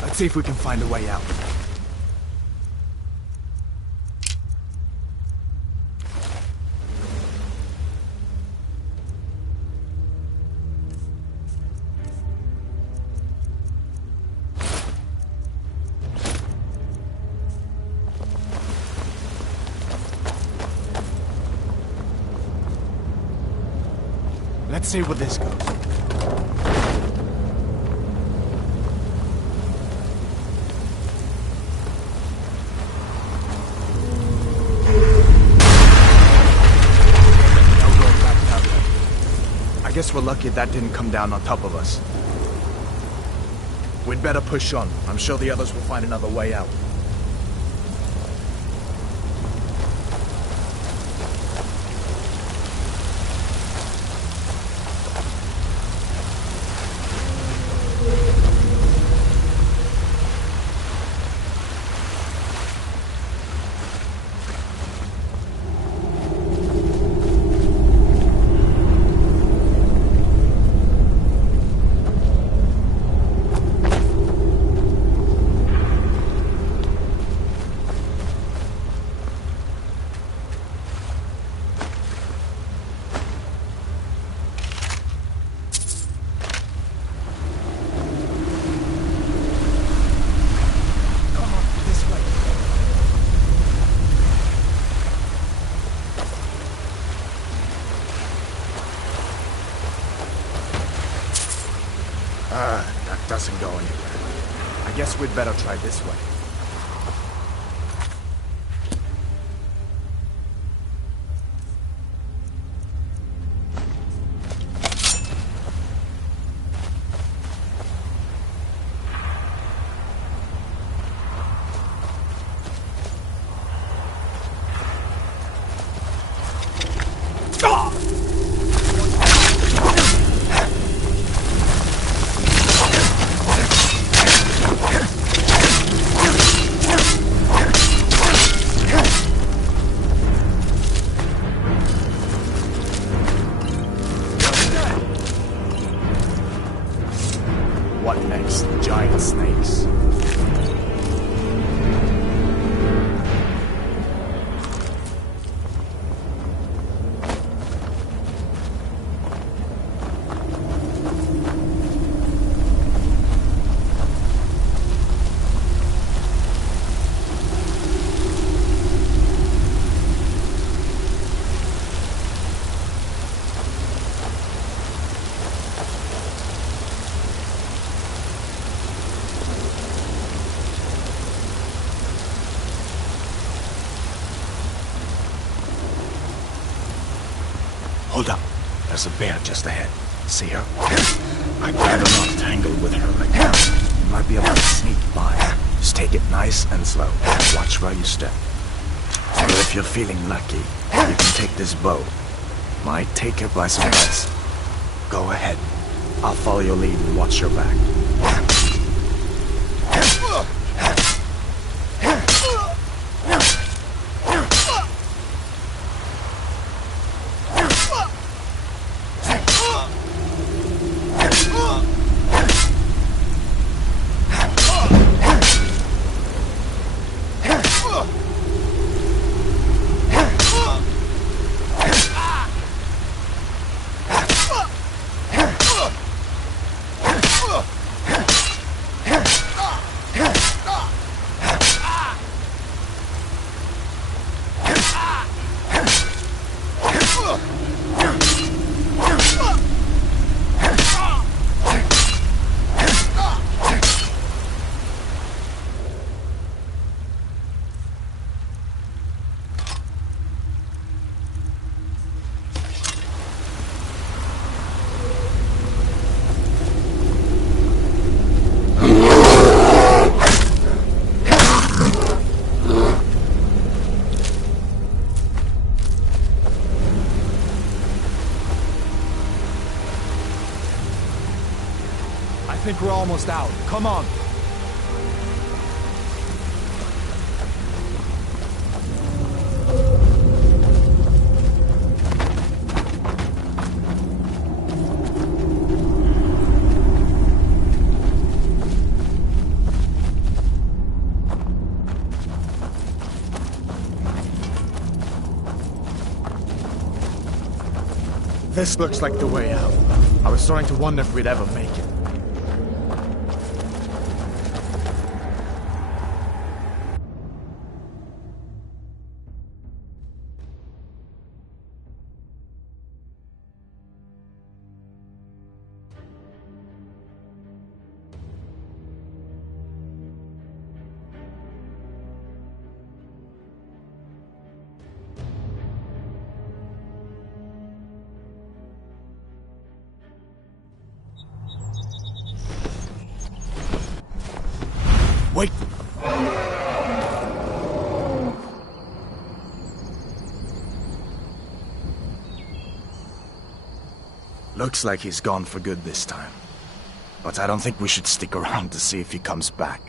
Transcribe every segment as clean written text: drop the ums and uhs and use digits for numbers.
Let's see if we can find a way out. Let's see where this goes. I guess we're lucky that didn't come down on top of us. We'd better push on. I'm sure the others will find another way out. That doesn't go anywhere. I guess we'd better try this way. What next? Giant snakes. Hold up. There's a bear just ahead. See her? I'd rather not tangle with her right now. You might be able to sneak by. Just take it nice and slow. Watch where you step. Or if you're feeling lucky, you can take this bow. Might take her by surprise. Go ahead. I'll follow your lead and watch your back. Yeah. think we're almost out. Come on. This looks like the way out. I was starting to wonder if we'd ever make it. Wait! Looks like he's gone for good this time. But I don't think we should stick around to see if he comes back.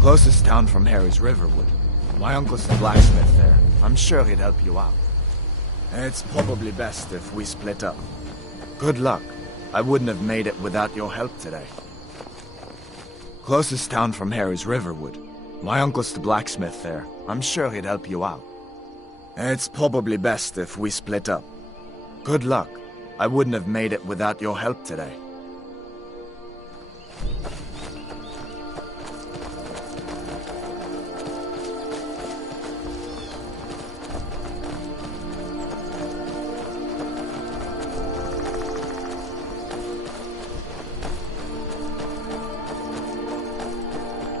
Closest town from here is Riverwood. My uncle's the blacksmith there. I'm sure he'd help you out. It's probably best if we split up. Good luck. I wouldn't have made it without your help today. Closest town from here is Riverwood. My uncle's the blacksmith there. I'm sure he'd help you out. It's probably best if we split up. Good luck. I wouldn't have made it without your help today.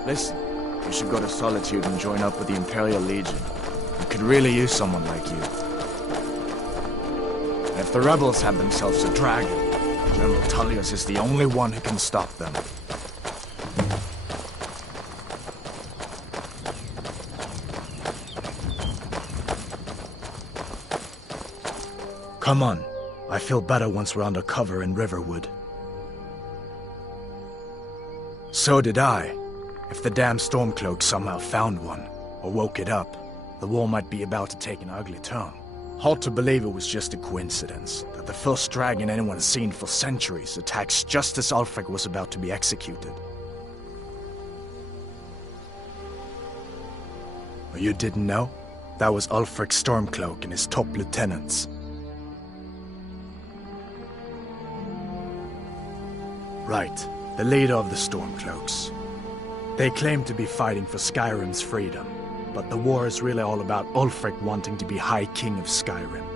Listen, you should go to Solitude and join up with the Imperial Legion. We could really use someone like you. If the rebels have themselves a dragon, General Tullius is the only one who can stop them. Come on. I feel better once we're under cover in Riverwood. So did I. If the damn Stormcloak somehow found one, or woke it up, the war might be about to take an ugly turn. Hard to believe it was just a coincidence, that the first dragon anyone's seen for centuries attacks just as Ulfric was about to be executed. Or you didn't know? That was Ulfric's Stormcloak and his top lieutenants. Right, the leader of the Stormcloaks. They claim to be fighting for Skyrim's freedom, but the war is really all about Ulfric wanting to be High King of Skyrim.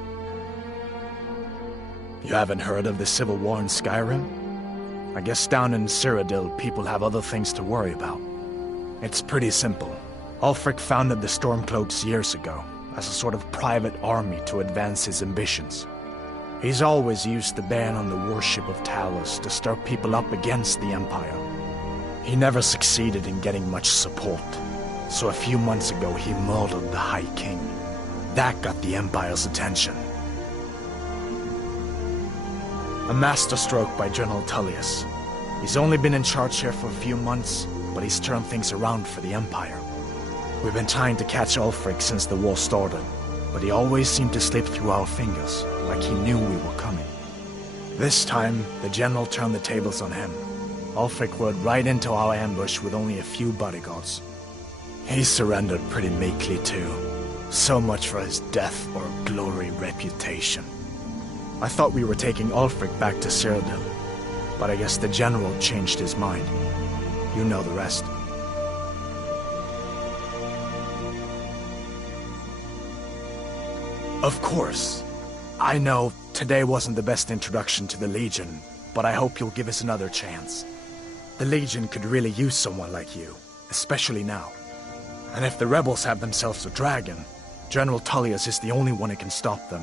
You haven't heard of the civil war in Skyrim? I guess down in Cyrodiil, people have other things to worry about. It's pretty simple. Ulfric founded the Stormcloaks years ago, as a sort of private army to advance his ambitions. He's always used the ban on the worship of Talos to stir people up against the Empire. He never succeeded in getting much support, so a few months ago he murdered the High King. That got the Empire's attention. A masterstroke by General Tullius. He's only been in charge here for a few months, but he's turned things around for the Empire. We've been trying to catch Ulfric since the war started, but he always seemed to slip through our fingers, like he knew we were coming. This time, the General turned the tables on him. Ulfric rode right into our ambush with only a few bodyguards. He surrendered pretty meekly too. So much for his death or glory reputation. I thought we were taking Ulfric back to Cyrodiil, but I guess the General changed his mind. You know the rest. Of course. I know today wasn't the best introduction to the Legion, but I hope you'll give us another chance. The Legion could really use someone like you, especially now. And if the rebels have themselves a dragon, General Tullius is the only one who can stop them.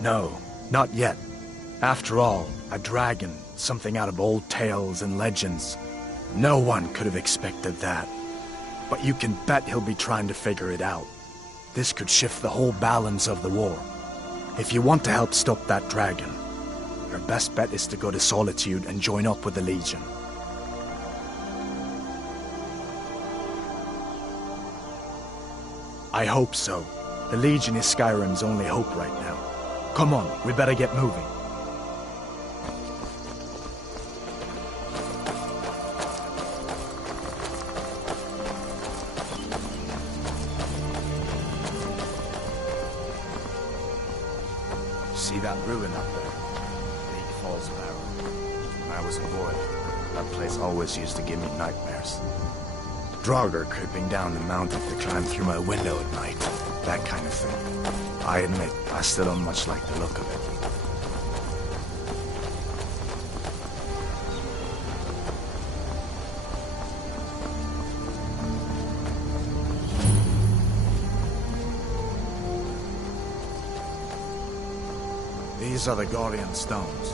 No, not yet. After all, a dragon, something out of old tales and legends. No one could have expected that. But you can bet he'll be trying to figure it out. This could shift the whole balance of the war. If you want to help stop that dragon, your best bet is to go to Solitude and join up with the Legion. I hope so. The Legion is Skyrim's only hope right now. Come on, we better get moving. See that ruin up there? Bleak Falls Barrow. When I was a boy, that place always used to give me nightmares. Draugr creeping down the mountain to climb through my window at night. That kind of thing. I admit, I still don't much like the look of it. These are the Guardian Stones.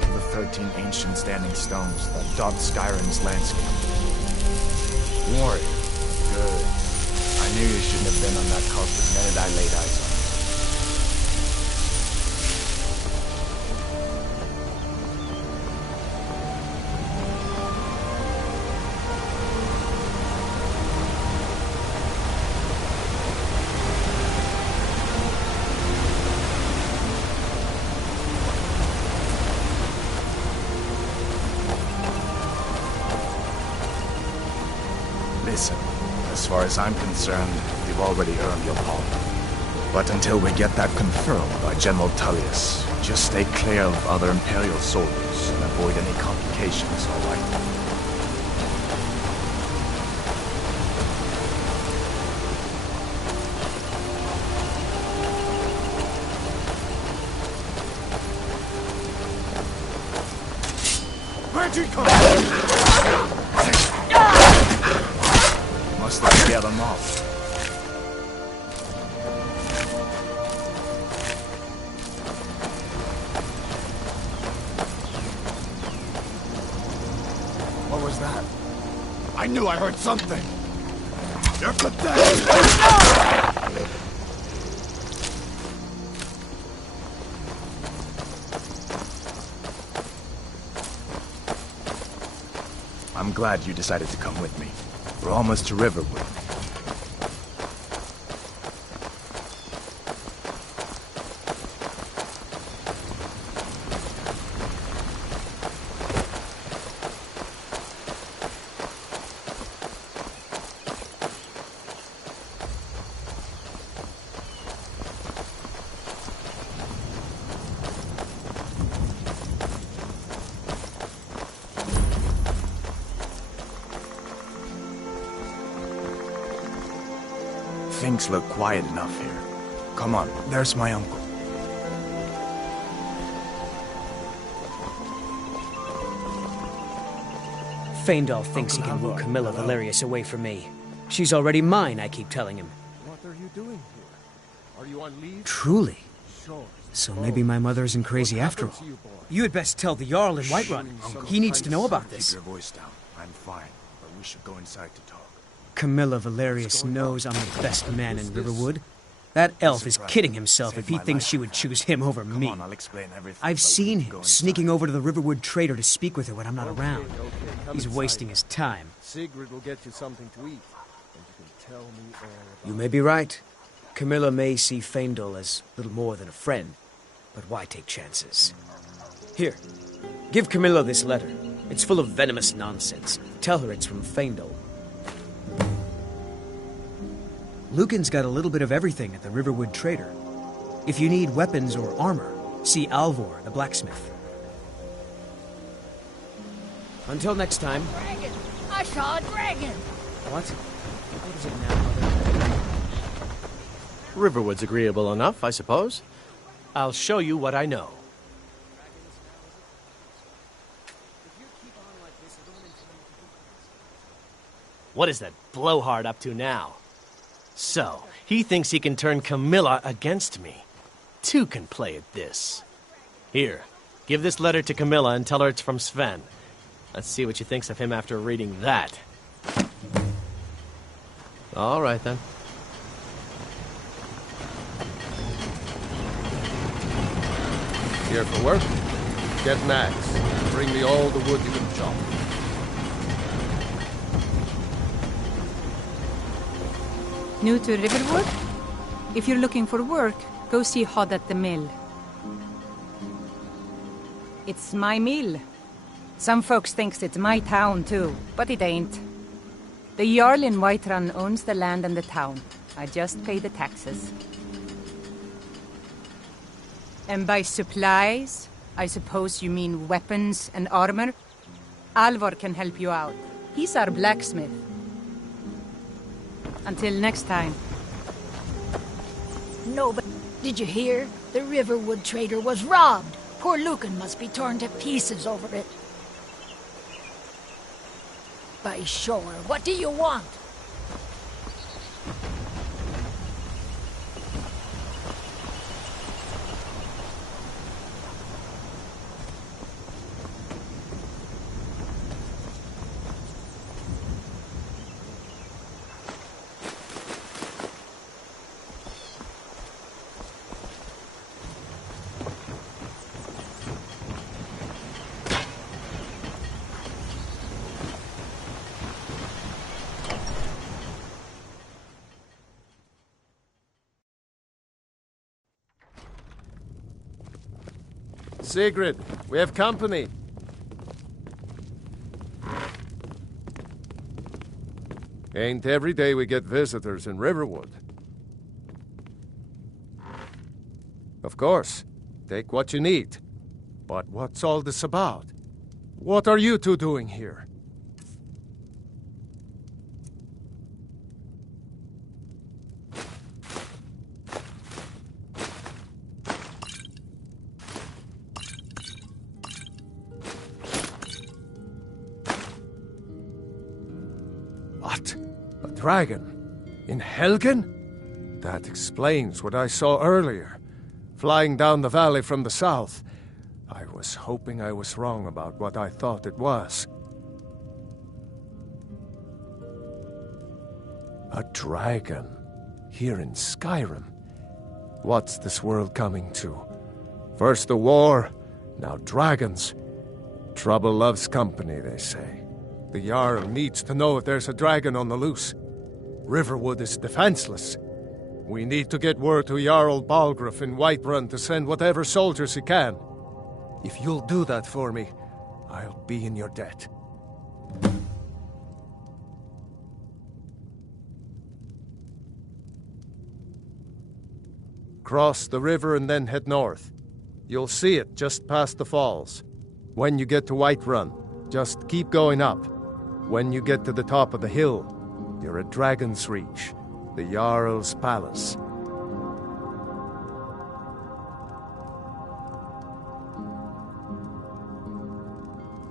The 13 ancient standing stones that dot Skyrim's landscape. Warrior. Good. I knew you shouldn't have been on that cult the minute I laid eyes on you. Listen, as far as I'm concerned, you've already earned your pardon. But until we get that confirmed by General Tullius, just stay clear of other Imperial soldiers and avoid any complications, all right? Where'd you come from? Must have scared them off. What was that? I knew I heard something. You're pathetic. I'm glad you decided to come with me. We're almost to Riverwood. Things look quiet enough here. Come on, there's my uncle. Feindal thinks he can woo Camilla Valerius away from me. She's already mine, I keep telling him. What are you doing here? Are you on leave? Truly? Sure. So maybe my mother isn't crazy after all. You had best tell the Jarl in Whiterun. He needs to know about this. Keep your voice down. I'm fine, but we should go inside to talk. Camilla Valerius knows I'm the best man in Riverwood. That elf is kidding himself if he thinks she would choose him over me. Come on, I'll explain everything. I've seen him sneaking over to the Riverwood trader to speak with her when I'm not around. He's wasting his time. Sigrid will get you something to eat, and you can tell me all about You may be right. Camilla may see Feindal as little more than a friend, but why take chances? Here, give Camilla this letter. It's full of venomous nonsense. Tell her it's from Feindal. Lucan's got a little bit of everything at the Riverwood Trader. If you need weapons or armor, see Alvor, the blacksmith. Until next time. Dragon! I saw a dragon! What? What is it now, Mother? Riverwood's agreeable enough, I suppose. I'll show you what I know. What is that blowhard up to now? So, he thinks he can turn Camilla against me. Two can play at this. Here, give this letter to Camilla and tell her it's from Sven. Let's see what she thinks of him after reading that. All right, then. Here for work? Get an axe. Bring me all the wood you can chop. New to Riverwood? If you're looking for work, go see Hod at the mill. It's my mill. Some folks thinks it's my town too, but it ain't. The Jarl in Whiterun owns the land and the town. I just pay the taxes. And by supplies, I suppose you mean weapons and armor? Alvor can help you out. He's our blacksmith. Until next time. No, but did you hear? The Riverwood trader was robbed. Poor Lucan must be torn to pieces over it. By sure, what do you want? Sigrid, we have company. Ain't every day we get visitors in Riverwood. Of course, take what you need. But what's all this about? What are you two doing here? What? A dragon? In Helgen? That explains what I saw earlier. Flying down the valley from the south. I was hoping I was wrong about what I thought it was. A dragon? Here in Skyrim? What's this world coming to? First the war, now dragons. Trouble loves company, they say. The Jarl needs to know if there's a dragon on the loose. Riverwood is defenseless. We need to get word to Jarl Balgruuf in Whiterun to send whatever soldiers he can. If you'll do that for me, I'll be in your debt. Cross the river and then head north. You'll see it just past the falls. When you get to Whiterun, just keep going up. When you get to the top of the hill, you're at Dragon's Reach, the Jarl's palace.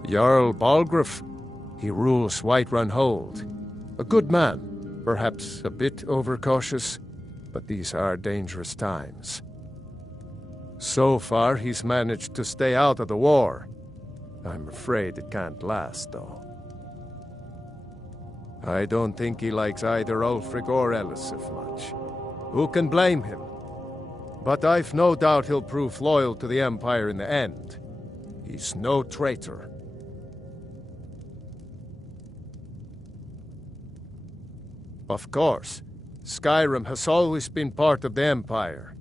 Jarl Balgruuf, he rules Whiterun Hold. A good man, perhaps a bit overcautious, but these are dangerous times. So far, he's managed to stay out of the war. I'm afraid it can't last, though. I don't think he likes either Ulfric or Elisif much. Who can blame him? But I've no doubt he'll prove loyal to the Empire in the end. He's no traitor. Of course, Skyrim has always been part of the Empire.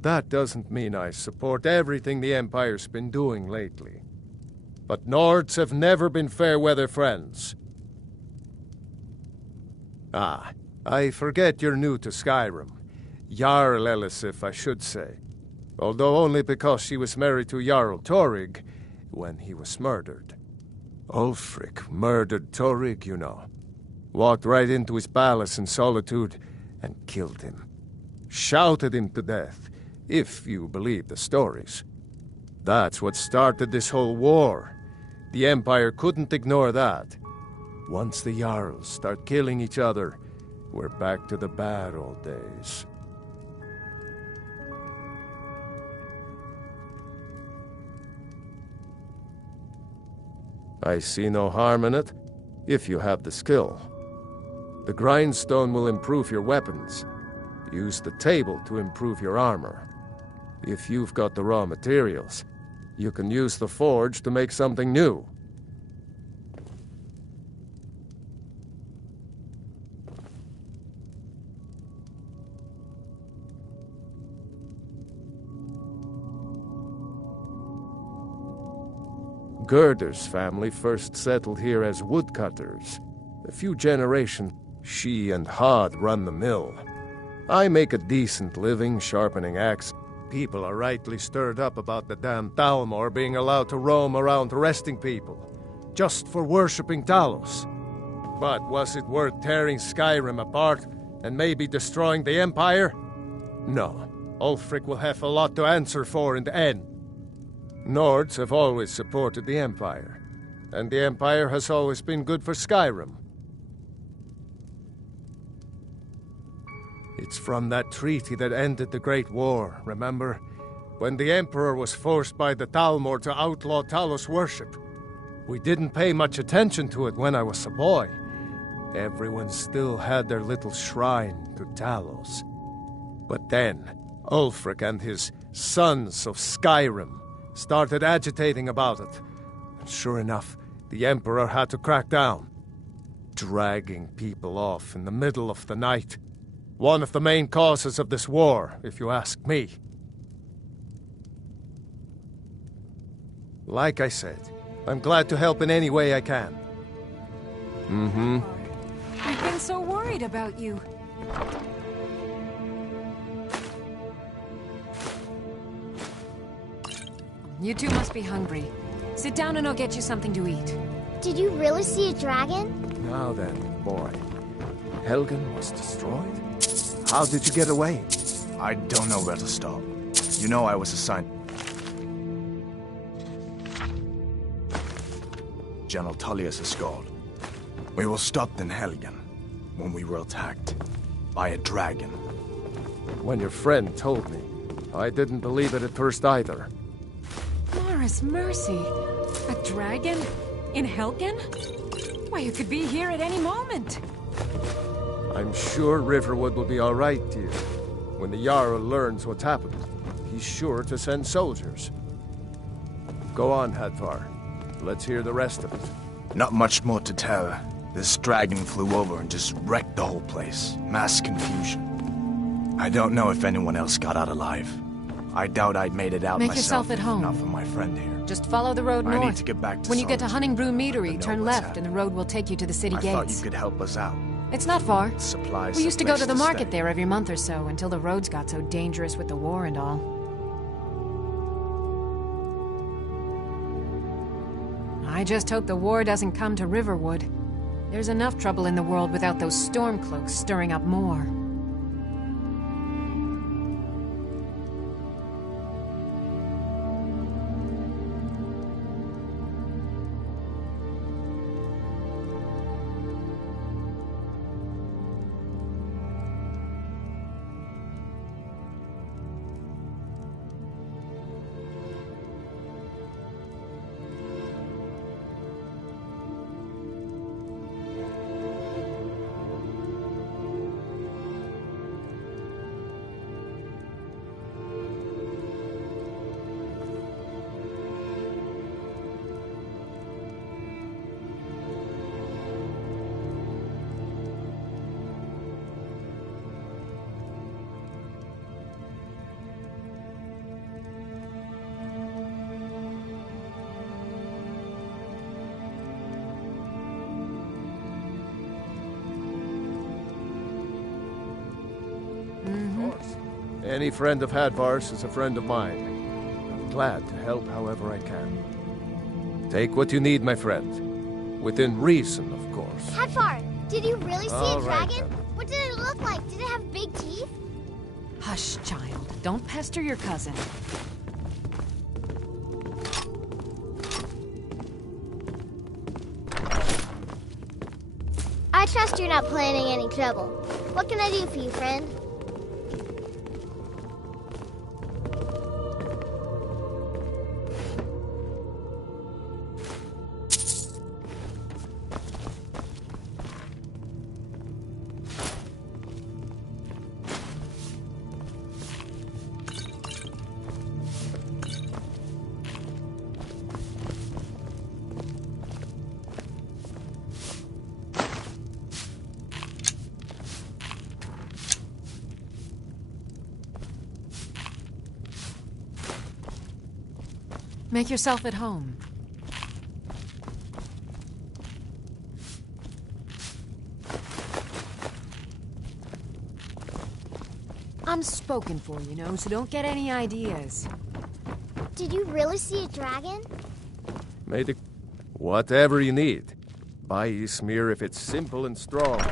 That doesn't mean I support everything the Empire's been doing lately. But Nords have never been fair-weather friends. Ah, I forget you're new to Skyrim. Jarl Elisif, I should say. Although only because she was married to Jarl Torrig when he was murdered. Ulfric murdered Torrig, you know. Walked right into his palace in Solitude and killed him. Shouted him to death, if you believe the stories. That's what started this whole war. The Empire couldn't ignore that. Once the Jarls start killing each other, we're back to the bad old days. I see no harm in it, if you have the skill. The grindstone will improve your weapons. Use the table to improve your armor. If you've got the raw materials, you can use the forge to make something new. Gerder's family first settled here as woodcutters. A few generations, she and Hod run the mill. I make a decent living sharpening axe. People are rightly stirred up about the damn Thalmor being allowed to roam around arresting people, just for worshipping Talos. But was it worth tearing Skyrim apart and maybe destroying the Empire? No. Ulfric will have a lot to answer for in the end. Nords have always supported the Empire, and the Empire has always been good for Skyrim. It's from that treaty that ended the Great War, remember? When the Emperor was forced by the Thalmor to outlaw Talos worship. We didn't pay much attention to it when I was a boy. Everyone still had their little shrine to Talos. But then, Ulfric and his Sons of Skyrim started agitating about it. And sure enough, the Emperor had to crack down. Dragging people off in the middle of the night. One of the main causes of this war, if you ask me. Like I said, I'm glad to help in any way I can. We've been so worried about you. You two must be hungry. Sit down and I'll get you something to eat. Did you really see a dragon? Now then, boy. Helgen was destroyed? How did you get away? I don't know where to start. You know I was assigned... General Tullius is called. We were stopped in Helgen when we were attacked by a dragon. When your friend told me, I didn't believe it at first either. Morris Mercy. A dragon? In Helgen? Why, you could be here at any moment. I'm sure Riverwood will be all right, dear. When the Jarl learns what's happened, he's sure to send soldiers. Go on, Hadvar. Let's hear the rest of it. Not much more to tell. This dragon flew over and just wrecked the whole place. Mass confusion. I don't know if anyone else got out alive. I doubt I'd made it out Make myself yourself at home. Not for my friend here. Just follow the road north. I need to get back to When you get to Sarge. Hunningbrew Meadery, Know turn what's left and the road will take you to the city I thought gates. you could help us out. It's not far. Supplies. We used to go a to the place market stay. there every month or so until the roads got so dangerous with the war and all. I just hope the war doesn't come to Riverwood. There's enough trouble in the world without those stormcloaks stirring up more. Any friend of Hadvar's is a friend of mine. I'm glad to help however I can. Take what you need, my friend. Within reason, of course. Hadvar, did you really see All a right, dragon? then. What did it look like? Did it have big teeth? Hush, child. Don't pester your cousin. I trust you're not planning any trouble. What can I do for you, friend? Make yourself at home. I'm spoken for, you know, so don't get any ideas. Did you really see a dragon? Made it. Whatever you need. Buy Ysmir if it's simple and strong.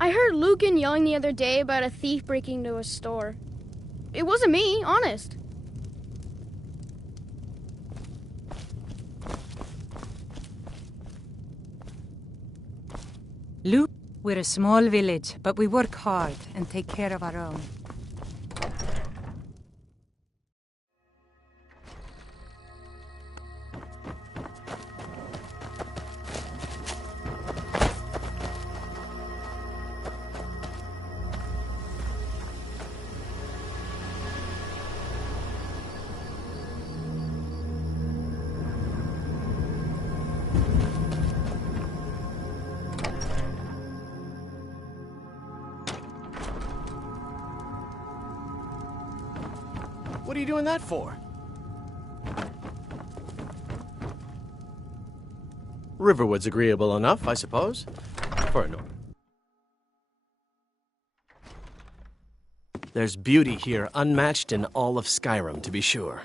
I heard Lucan yelling the other day about a thief breaking into a store. It wasn't me, honest. Luke, we're a small village, but we work hard and take care of our own. What are you doing that for? Riverwood's agreeable enough, I suppose. For a Norman. There's beauty here unmatched in all of Skyrim, to be sure.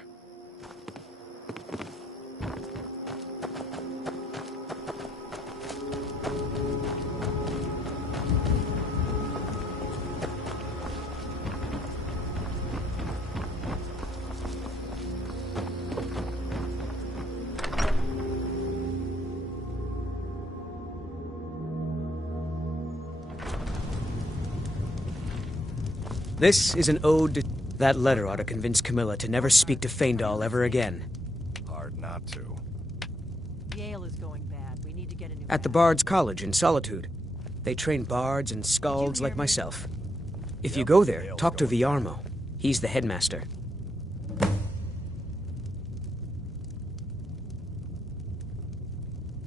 This is an ode to... That letter ought to convince Camilla to never speak to Faendal ever again. Hard not to. Yale is going bad. We need to get a new... At the Bard's College in Solitude. They train bards and skalds like myself. If you go there, talk to Viarmo. He's the headmaster.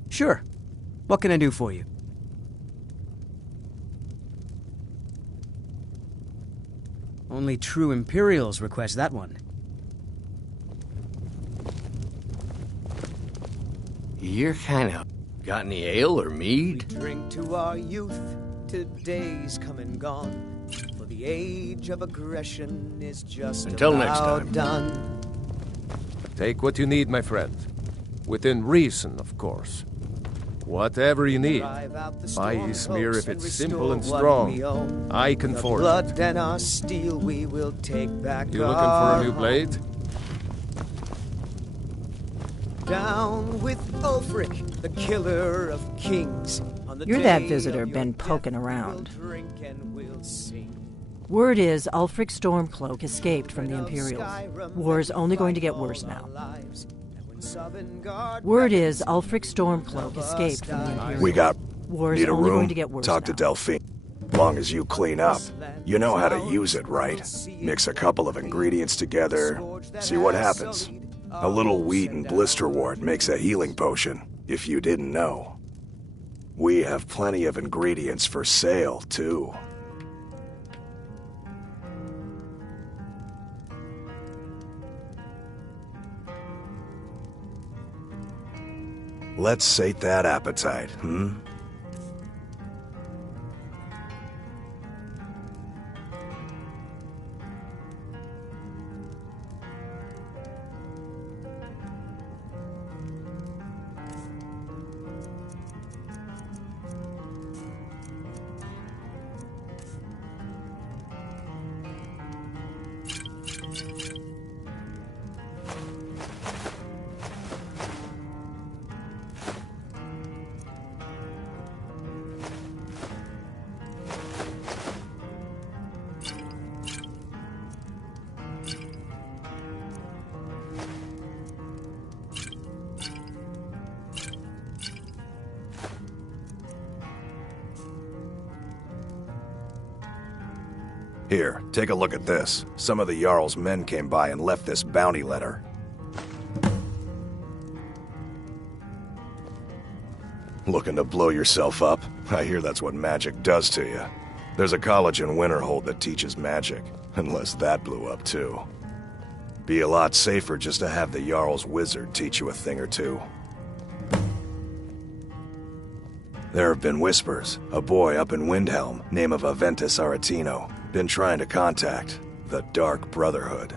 Sure. What can I do for you? Only true Imperials request that one. You're kind of... Got any ale or mead? We drink to our youth, today's come and gone. For the age of aggression is just Until next about time. done. Take what you need, my friend. Within reason, of course. Whatever you need. Buy Ysmir if it's simple and strong. I can forge blood it. and our steel we will take back. You looking for a new blade? Down with Ulfric, the killer of kings. On the You're that day visitor of your been death, poking around. we'll drink and we'll sing. Word is Ulfric Stormcloak escaped from the Imperials. War's only going to get worse now. Word is Ulfric Stormcloak escaped from the Imperials. We got... War's Need a only room? going to get worse Talk now. to Delphine. Long as you clean up. You know how to use it, right? Mix a couple of ingredients together. See what happens. A little wheat and blisterwort makes a healing potion, if you didn't know. We have plenty of ingredients for sale, too. Let's sate that appetite, hmm? Here, take a look at this. Some of the Jarl's men came by and left this bounty letter. Looking to blow yourself up? I hear that's what magic does to you. There's a college in Winterhold that teaches magic, unless that blew up too. Be a lot safer just to have the Jarl's wizard teach you a thing or two. There have been whispers. A boy up in Windhelm, name of Aventus Aretino, been trying to contact the Dark Brotherhood.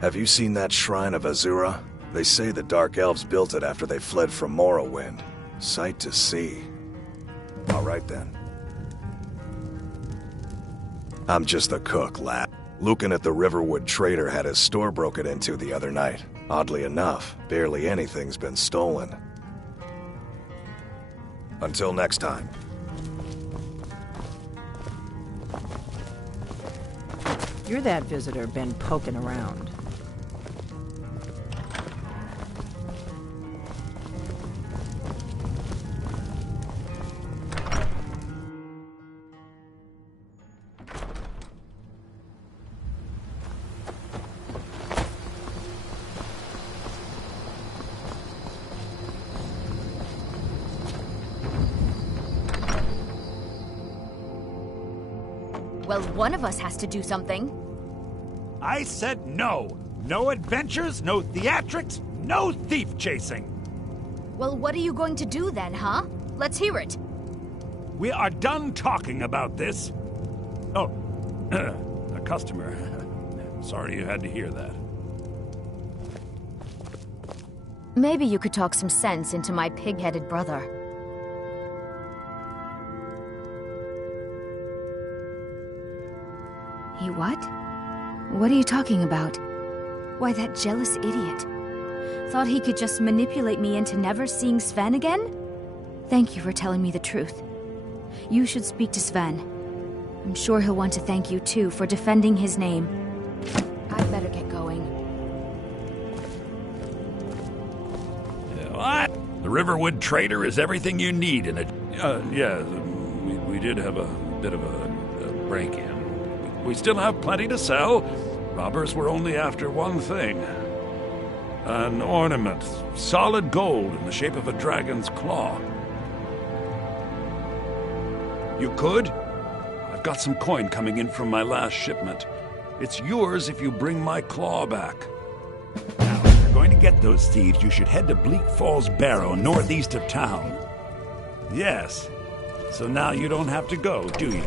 Have you seen that shrine of Azura? They say the Dark Elves built it after they fled from Morrowind. Sight to see. All right then. I'm just the cook, lad. Lucan at the Riverwood Trader had his store broken into the other night. Oddly enough, barely anything's been stolen. Until next time. You're that visitor been poking around. Well, one of us has to do something. I said no. No adventures, no theatrics, no thief chasing. Well, what are you going to do then, huh? Let's hear it. We are done talking about this. Oh, a customer. Sorry you had to hear that. Maybe you could talk some sense into my pig-headed brother. He what? What are you talking about? Why, that jealous idiot. Thought he could just manipulate me into never seeing Sven again? Thank you for telling me the truth. You should speak to Sven. I'm sure he'll want to thank you too for defending his name. I'd better get going. What? The Riverwood Trader is everything you need in a... yeah, we did have a bit of a break-in. We still have plenty to sell. Robbers were only after one thing. An ornament, solid gold in the shape of a dragon's claw. You could? I've got some coin coming in from my last shipment. It's yours if you bring my claw back. Now, if you're going to get those thieves, you should head to Bleak Falls Barrow, northeast of town. Yes. So now you don't have to go, do you?